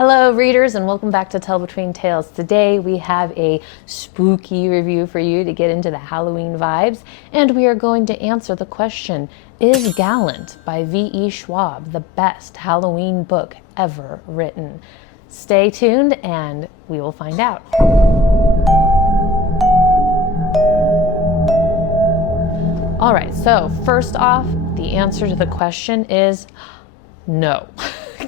Hello readers, and welcome back to Tell Between Tales. Today we have a spooky review for you to get into the Halloween vibes, and we are going to answer the question, is Gallant by V.E. Schwab the best Halloween book ever written? Stay tuned and we will find out. All right, so first off, the answer to the question is no.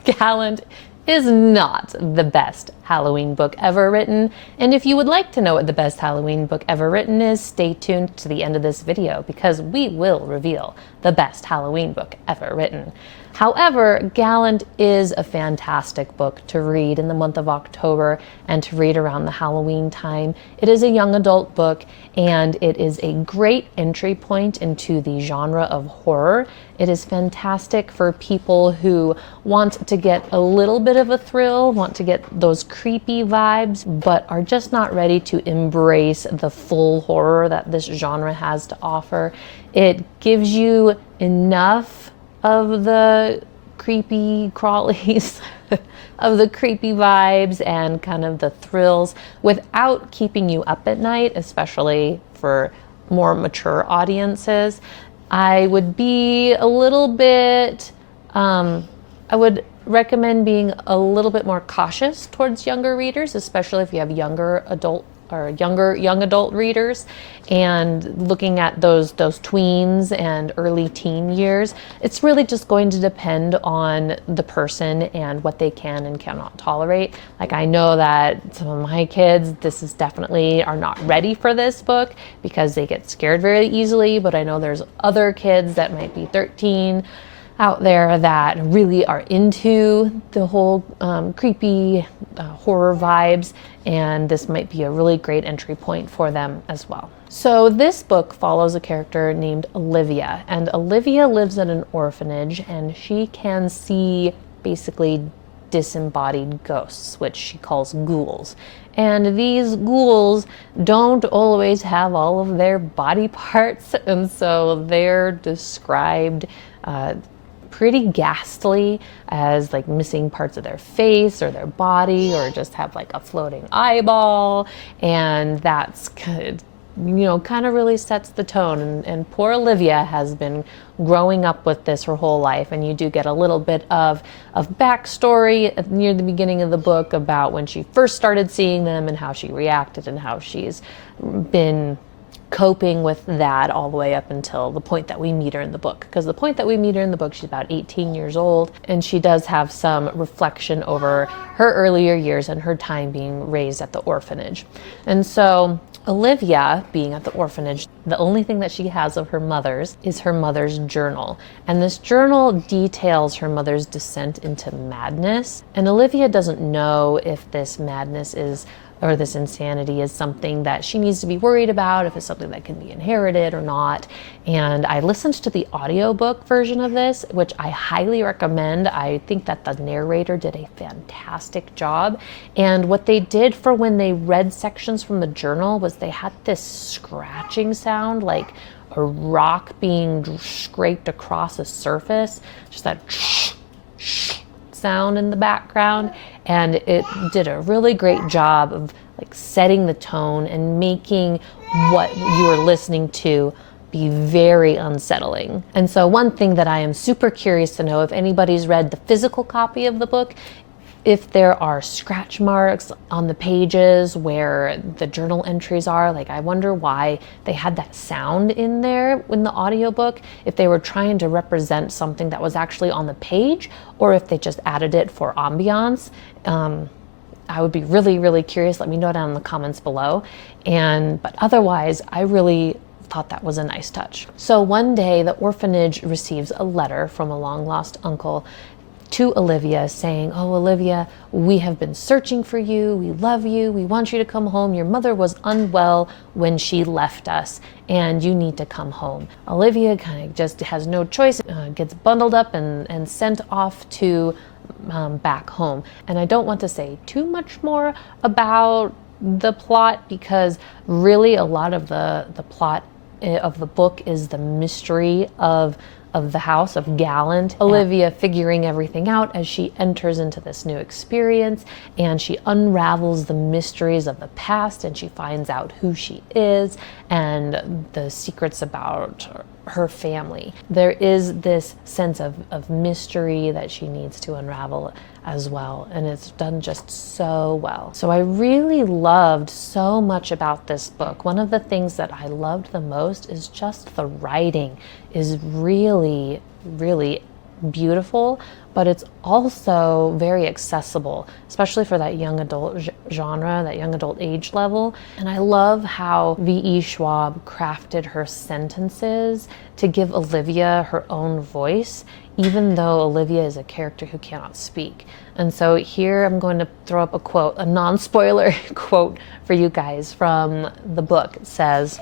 Gallant is not the best Halloween book ever written. And if you would like to know what the best Halloween book ever written is, stay tuned to the end of this video because we will reveal the best Halloween book ever written. However, Gallant is a fantastic book to read in the month of October and to read around the Halloween time. It is a young adult book and it is a great entry point into the genre of horror. It is fantastic for people who want to get a little bit of a thrill, want to get those creepy vibes, but are just not ready to embrace the full horror that this genre has to offer. It gives you enough of the creepy crawlies, of the creepy vibes and kind of the thrills without keeping you up at night, especially for more mature audiences. I would be a little bit, I would recommend being a little bit more cautious towards younger readers, especially if you have younger adult or young adult readers, and looking at those tweens and early teen years. It's really just going to depend on the person and what they can and cannot tolerate. Like, I know that some of my kids, this is definitely are not ready for this book because they get scared very easily, but I know there's other kids that might be 13 out there that really are into the whole creepy horror vibes, and this might be a really great entry point for them as well. So this book follows a character named Olivia, and Olivia lives in an orphanage and she can see basically disembodied ghosts, which she calls ghouls. And these ghouls don't always have all of their body parts, and so they're described pretty ghastly as like missing parts of their face or their body, or just have like a floating eyeball, and that's kind of really sets the tone. And poor Olivia has been growing up with this her whole life, and you do get a little bit of backstory near the beginning of the book about when she first started seeing them and how she reacted and how she's been coping with that all the way up until the point that we meet her in the book. Because the point that we meet her in the book, she's about 18 years old, and she does have some reflection over her earlier years and her time being raised at the orphanage. And so Olivia, being at the orphanage, the only thing that she has of her mother's is her mother's journal. And this journal details her mother's descent into madness. And Olivia doesn't know if this madness or this insanity is something that she needs to be worried about, if it's something that can be inherited or not. And I listened to the audiobook version of this, which I highly recommend. I think that the narrator did a fantastic job. And what they did for when they read sections from the journal was they had this scratching sound, like a rock being scraped across a surface, just that sound in the background, and it did a really great job of like setting the tone and making what you were listening to be very unsettling. And so one thing that I am super curious to know, if anybody's read the physical copy of the book, if there are scratch marks on the pages where the journal entries are. Like, I wonder why they had that sound in there in the audiobook, if they were trying to represent something that was actually on the page, or if they just added it for ambiance. I would be really, really curious. Let me know down in the comments below. But otherwise, I really thought that was a nice touch. So one day the orphanage receives a letter from a long lost uncle to Olivia saying, "Oh, Olivia, we have been searching for you. We love you. We want you to come home. Your mother was unwell when she left us, and you need to come home." Olivia kind of just has no choice, gets bundled up and sent off to back home. And I don't want to say too much more about the plot, because really a lot of the plot of the book is the mystery of of the house of Gallant. Olivia figuring everything out as she enters into this new experience, and she unravels the mysteries of the past, and she finds out who she is and the secrets about her family. There is this sense of mystery that she needs to unravel as well, and it's done just so well. So I really loved so much about this book. One of the things that I loved the most is just the writing is really, really beautiful, but it's also very accessible, especially for that young adult genre, that young adult age level. And I love how V.E. Schwab crafted her sentences to give Olivia her own voice, even though Olivia is a character who cannot speak. And so here I'm going to throw up a quote, a non-spoiler quote for you guys from the book. It says,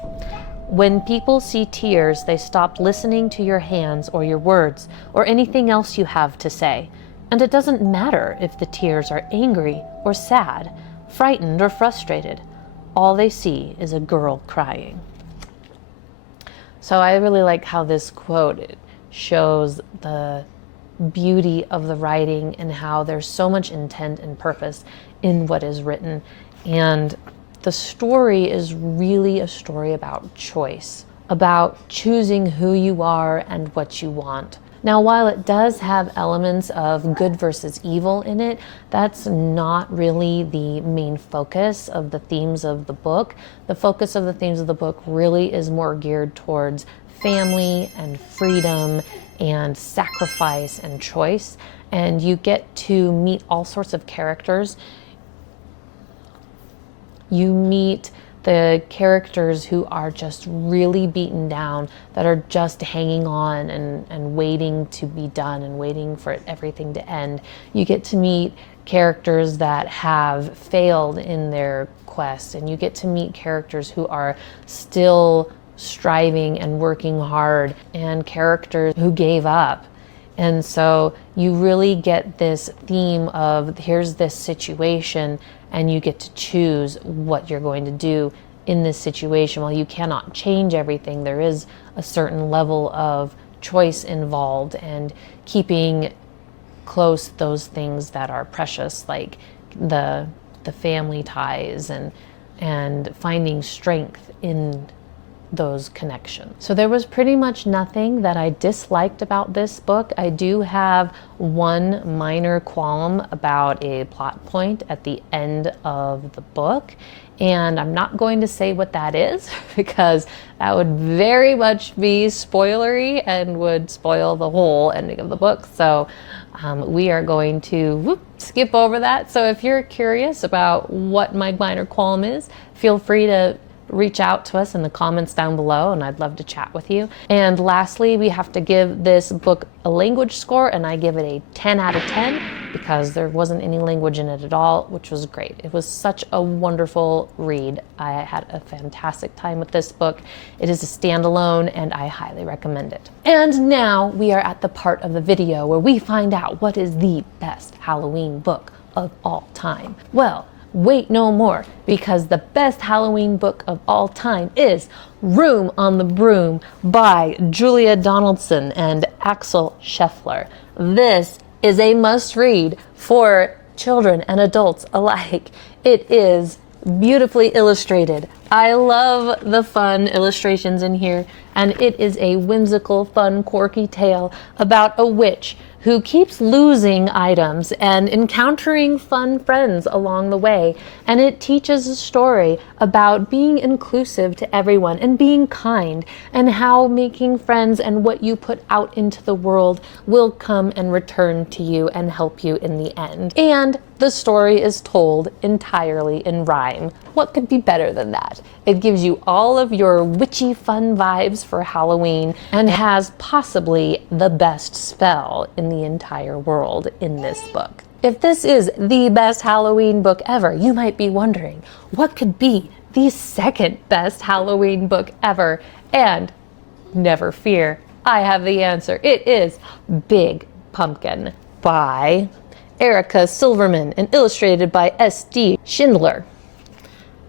"When people see tears, they stop listening to your hands or your words or anything else you have to say. And it doesn't matter if the tears are angry or sad, frightened or frustrated. All they see is a girl crying." So I really like how this quote shows the beauty of the writing and how there's so much intent and purpose in what is written. And the story is really a story about choice, about choosing who you are and what you want. Now, while it does have elements of good versus evil in it, that's not really the main focus of the themes of the book. The focus of the themes of the book really is more geared towards family and freedom and sacrifice and choice. And you get to meet all sorts of characters. You meet the characters who are just really beaten down, that are just hanging on and waiting to be done and waiting for everything to end. You get to meet characters that have failed in their quest, and you get to meet characters who are still striving and working hard, and characters who gave up. And so you really get this theme of here's this situation, and you get to choose what you're going to do in this situation. While you cannot change everything, there is a certain level of choice involved, and keeping close those things that are precious, like the family ties, and finding strength in those connections. So there was pretty much nothing that I disliked about this book. I do have one minor qualm about a plot point at the end of the book, and I'm not going to say what that is because that would very much be spoilery and would spoil the whole ending of the book. So we are going to skip over that. So if you're curious about what my minor qualm is, feel free to reach out to us in the comments down below, and I'd love to chat with you. And lastly, we have to give this book a language score, and I give it a 10 out of 10 because there wasn't any language in it at all, which was great. It was such a wonderful read. I had a fantastic time with this book. It is a standalone, and I highly recommend it. And now we are at the part of the video where we find out what is the best Halloween book of all time. Well, wait no more, because the best Halloween book of all time is Room on the Broom by Julia Donaldson and Axel Scheffler. This is a must-read for children and adults alike. It is beautifully illustrated. I love the fun illustrations in here, and it is a whimsical, fun, quirky tale about a witch who keeps losing items and encountering fun friends along the way. And it teaches a story about being inclusive to everyone and being kind, and how making friends and what you put out into the world will come and return to you and help you in the end. And the story is told entirely in rhyme. What could be better than that? It gives you all of your witchy fun vibes for Halloween, and has possibly the best spell in the entire world in this book. If this is the best Halloween book ever, you might be wondering, what could be the second best Halloween book ever? And never fear, I have the answer. It is Big Pumpkin by Erica Silverman and illustrated by S.D. Schindler.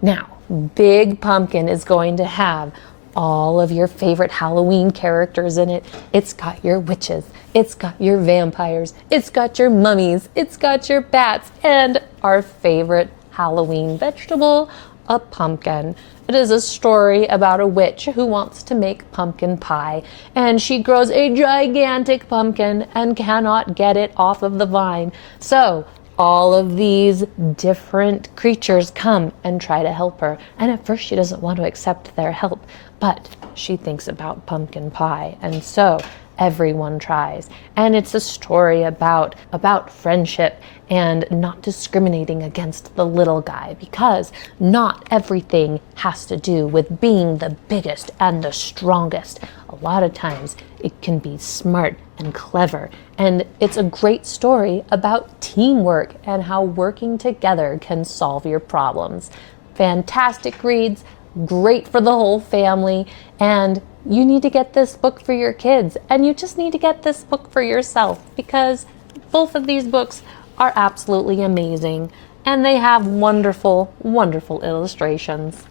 Now, Big Pumpkin is going to have all of your favorite Halloween characters in it. It's got your witches, it's got your vampires, it's got your mummies, it's got your bats, and our favorite Halloween vegetable, a pumpkin. It is a story about a witch who wants to make pumpkin pie, and she grows a gigantic pumpkin and cannot get it off of the vine. So all of these different creatures come and try to help her. And at first she doesn't want to accept their help, but she thinks about pumpkin pie. And so everyone tries. And it's a story about friendship and not discriminating against the little guy, because not everything has to do with being the biggest and the strongest. A lot of times it can be smart and clever. And it's a great story about teamwork and how working together can solve your problems. Fantastic reads, great for the whole family, and you need to get this book for your kids, and you just need to get this book for yourself, because both of these books are absolutely amazing and they have wonderful, wonderful illustrations.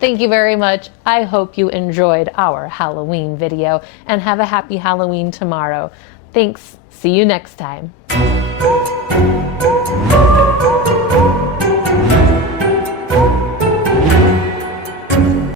Thank you very much. I hope you enjoyed our Halloween video and have a happy Halloween tomorrow. Thanks. See you next time.